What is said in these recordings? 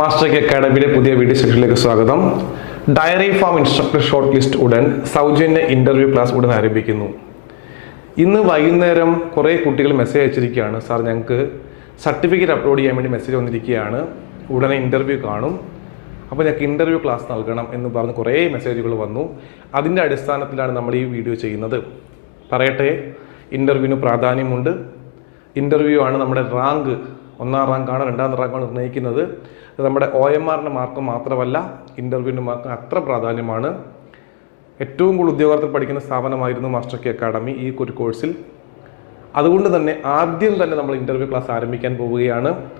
Master K അക്കാഡമിയുടെ പുതിയ video സെക്ഷനിലേക്ക് സ്വാഗതം. Dairy farm instructor short list ഉടൻ സൗജന്യ ഇന്റർവ്യൂ ക്ലാസ് ഉടൻ ആരംഭിക്കുന്നു. ഇന്ന് വൈകുന്നേരം കുറേ കുട്ടികൾ മെസ്സേജ് അയച്ചിരിക്കുകയാണ്. സാർ ഞങ്ങൾക്ക് സർട്ടിഫിക്കറ്റ് അപ്ലോഡ് ചെയ്യാൻ വേണ്ടി മെസ്സേജ് വന്നിരിക്കുകയാണ്. ഉടനെ ഇന്റർവ്യൂ കാണും. അപ്പോൾ ഞങ്ങൾക്ക് ഇന്റർവ്യൂ ക്ലാസ് നൽകണം എന്ന് പറഞ്ഞ് കുറേ മെസ്സേജുകൾ വന്നു. അതിന്റെ അടിസ്ഥാനത്തിലാണ് നമ്മൾ ഈ വീഡിയോ ചെയ്യുന്നത്. പറയട്ടെ ഇന്റർവ്യൂവിന് പ്രാധാന്യമുണ്ട്. ഇന്റർവ്യൂ ആണ് നമ്മുടെ റാങ്ക് ഒന്നാം റാങ്കാണ് രണ്ടാം റാങ്കാണ് നിർണയിക്കുന്നത്. നമ്മുടെ ഒ എം ആറിന്റെ മാർക്ക് മാത്രമല്ല ഇന്റർവ്യൂവിന്റെ മാർക്ക് അത്ര പ്രാധാന്യമാണ്. ഏറ്റവും കൂടുതൽ ഉദ്യോഗാർത്ഥികൾ പഠിക്കുന്ന സ്ഥാപനമായിരുന്നു മാസ്റ്റർ കെ അക്കാഡമി ഈ ഒരു കോഴ്സിൽ അതുകൊണ്ട് തന്നെ ആദ്യം തന്നെ നമ്മൾ ഇന്റർവ്യൂ ക്ലാസ് ആരംഭിക്കാൻ പോവുകയാണ്.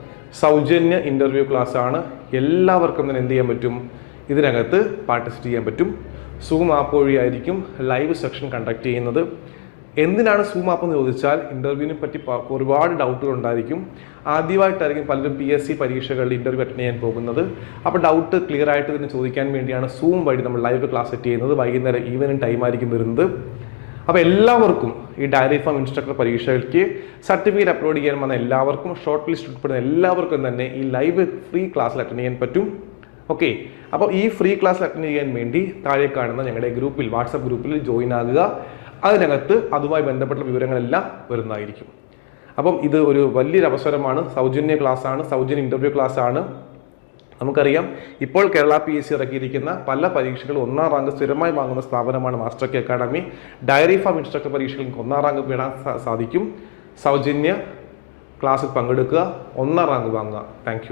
സൗജന്യ ഇന്റർവ്യൂ ക്ലാസ് ആണ്. എല്ലാവർക്കും തന്നെ എന്ത് ചെയ്യാൻ പറ്റും? ഇതിനകത്ത് പാർട്ടിസിപ്പേറ്റ് ചെയ്യാൻ പറ്റും. സൂം ആപ്പ് വഴിയായിരിക്കും ലൈവ് സെക്ഷൻ കണ്ടക്ട് ചെയ്യുന്നത്. എന്തിനാണ് സൂം ആപ്പ് എന്ന് ചോദിച്ചാൽ ഇന്റർവ്യൂവിനെ പറ്റി ഒരുപാട് ഡൗട്ടുകൾ ഉണ്ടായിരിക്കും. ആദ്യമായിട്ടായിരിക്കും പലരും പി എസ് സി പരീക്ഷകളിൽ ഇന്റർവ്യൂ അറ്റൻഡ് ചെയ്യാൻ പോകുന്നത്. അപ്പോൾ ഡൗട്ട് ക്ലിയർ ആയിട്ട് ഇതിന് ചോദിക്കാൻ വേണ്ടിയാണ് സൂം വഴി നമ്മൾ ലൈവ് ക്ലാസ് സെറ്റ് ചെയ്യുന്നത്. വൈകുന്നേരം ഈവനിങ് ടൈം ആയിരിക്കും വരുന്നത്. അപ്പോൾ എല്ലാവർക്കും ഈ ഡയറി ഫാം ഇൻസ്ട്രക്ടർ പരീക്ഷകൾക്ക് സർട്ടിഫിക്കറ്റ് അപ്ലോഡ് ചെയ്യാൻ വന്ന എല്ലാവർക്കും ഷോർട്ട് ലിസ്റ്റ് ഉൾപ്പെടുന്ന എല്ലാവർക്കും തന്നെ ഈ ലൈവ് ഫ്രീ ക്ലാസ്സിൽ അറ്റൻഡ് ചെയ്യാൻ പറ്റും. ഓക്കെ അപ്പോൾ ഈ ഫ്രീ ക്ലാസ് അറ്റൻഡ് ചെയ്യാൻ വേണ്ടി താഴെ കാണുന്ന ഞങ്ങളുടെ ഗ്രൂപ്പിൽ വാട്സപ്പ് ഗ്രൂപ്പിൽ ജോയിൻ ആകുക. അതിനകത്ത് അതുമായി ബന്ധപ്പെട്ട വിവരങ്ങളെല്ലാം വരുന്നതായിരിക്കും. അപ്പം ഇത് ഒരു വലിയൊരു അവസരമാണ്. സൗജന്യ ക്ലാസ് ആണ് സൗജന്യ ഇന്റർവ്യൂ ക്ലാസ് ആണ് നമുക്കറിയാം ഇപ്പോൾ കേരള പി എസ് സി ഇറക്കിയിരിക്കുന്ന പല പരീക്ഷകളും ഒന്നാം റാങ്ക് സ്ഥിരമായി വാങ്ങുന്ന സ്ഥാപനമാണ് master K academy dairy farm instructor പരീക്ഷകൾക്ക് ഒന്നാം റാങ്ക് നേടാൻ സാധിക്കും. സൗജന്യ ക്ലാസ്സിൽ പങ്കെടുക്കുക. ഒന്നാം റാങ്ക് വാങ്ങുക. താങ്ക്